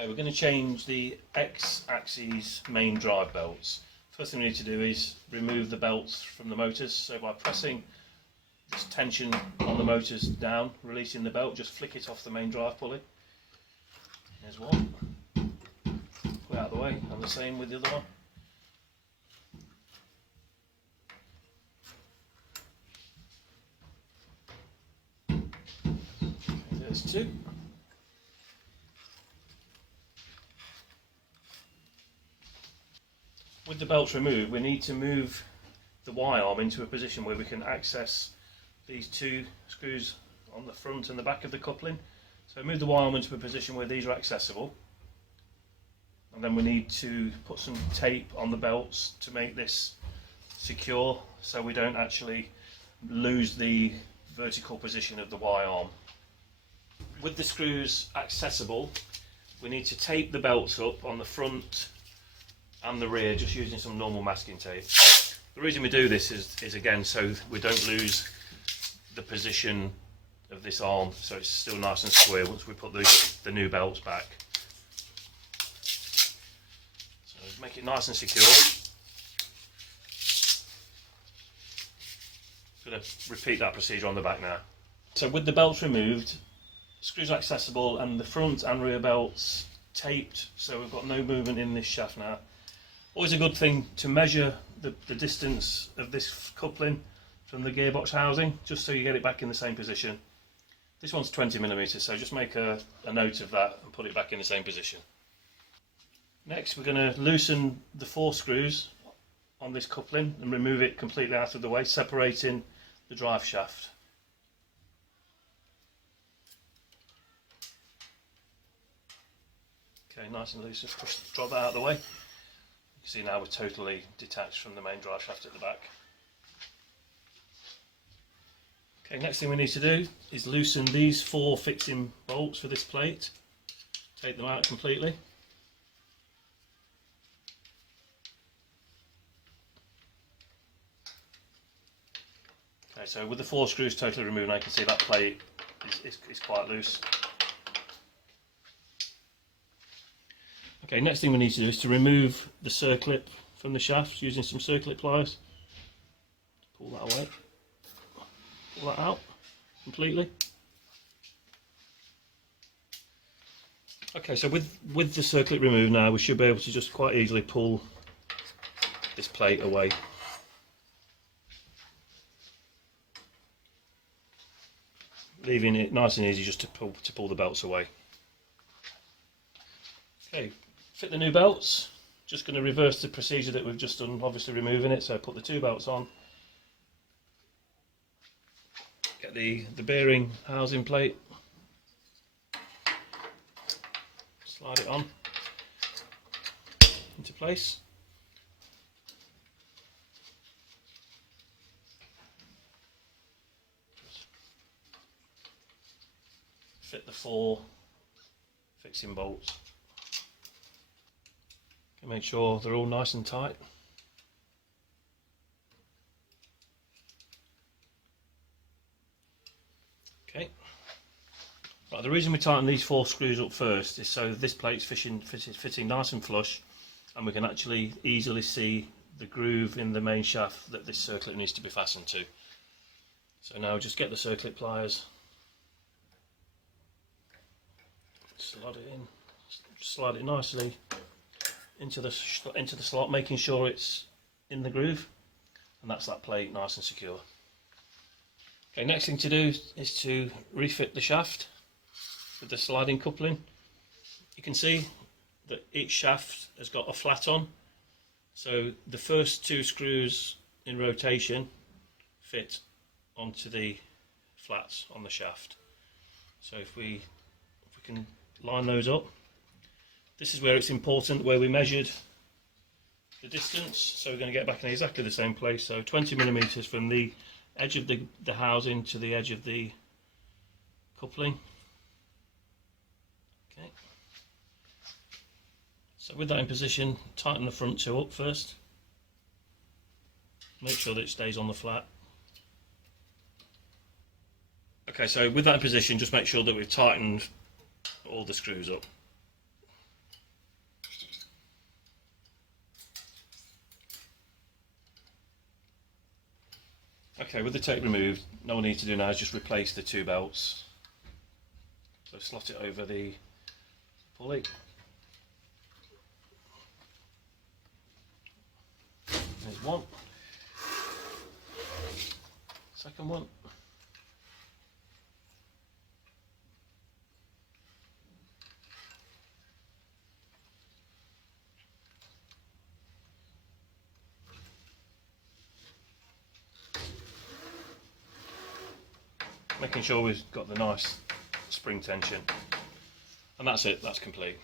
Okay, we're going to change the X-axis main drive belts. First thing we need to do is remove the belts from the motors. So by pressing this tension on the motors down, releasing the belt, just flick it off the main drive pulley. There's one. Put it out of the way, and the same with the other one. Okay, there's two. With the belts removed, we need to move the Y-arm into a position where we can access these two screws on the front and the back of the coupling. So move the Y-arm into a position where these are accessible, and then we need to put some tape on the belts to make this secure so we don't actually lose the vertical position of the Y-arm. With the screws accessible, we need to tape the belts up on the front and the rear just using some normal masking tape. The reason we do this is again so we don't lose the position of this arm, so it's still nice and square once we put the new belts back. So make it nice and secure. I'm going to repeat that procedure on the back now. So with the belts removed, screws are accessible and the front and rear belts taped, so we've got no movement in this shaft now. Always a good thing to measure the distance of this coupling from the gearbox housing, just so you get it back in the same position. This one's 20mm, so just make a note of that and put it back in the same position. Next we're going to loosen the 4 screws on this coupling and remove it completely out of the way, separating the drive shaft. Okay, nice and loose, just drop that out of the way. You can see now we're totally detached from the main drive shaft at the back. Okay, next thing we need to do is loosen these 4 fixing bolts for this plate. Take them out completely. Okay, so with the 4 screws totally removed, now you can see that plate is quite loose. Okay, next thing we need to do is to remove the circlip from the shaft using some circlip pliers. Pull that away. Pull that out completely. Okay, so with the circlip removed now, we should be able to just quite easily pull this plate away. Leaving it nice and easy just to pull the belts away. Okay, fit the new belts. Just going to reverse the procedure that we've just done, obviously removing it. So put the 2 belts on. Get the bearing housing plate. Slide it on into place. Fit the 4 fixing bolts. Make sure they're all nice and tight. Okay. Right, the reason we tighten these 4 screws up first is so this plate's fitting nice and flush, and we can actually easily see the groove in the main shaft that this circlip needs to be fastened to. So now just get the circlip pliers, slide it in, slide it nicely into the slot, making sure it's in the groove, and that's that plate nice and secure. Okay, next thing to do is to refit the shaft with the sliding coupling. You can see that each shaft has got a flat on, so the first 2 screws in rotation fit onto the flats on the shaft. So if we can line those up. This is where it's important, where we measured the distance, so we're going to get back in exactly the same place. So 20mm from the edge of the housing to the edge of the coupling. Okay. So with that in position, tighten the front 2 up first. Make sure that it stays on the flat. Okay, so with that in position, just make sure that we've tightened all the screws up. Okay, with the tape removed, all we need to do now is just replace the 2 belts. So slot it over the pulley. There's one. Second one. Making sure we've got the nice spring tension. And that's it, that's complete.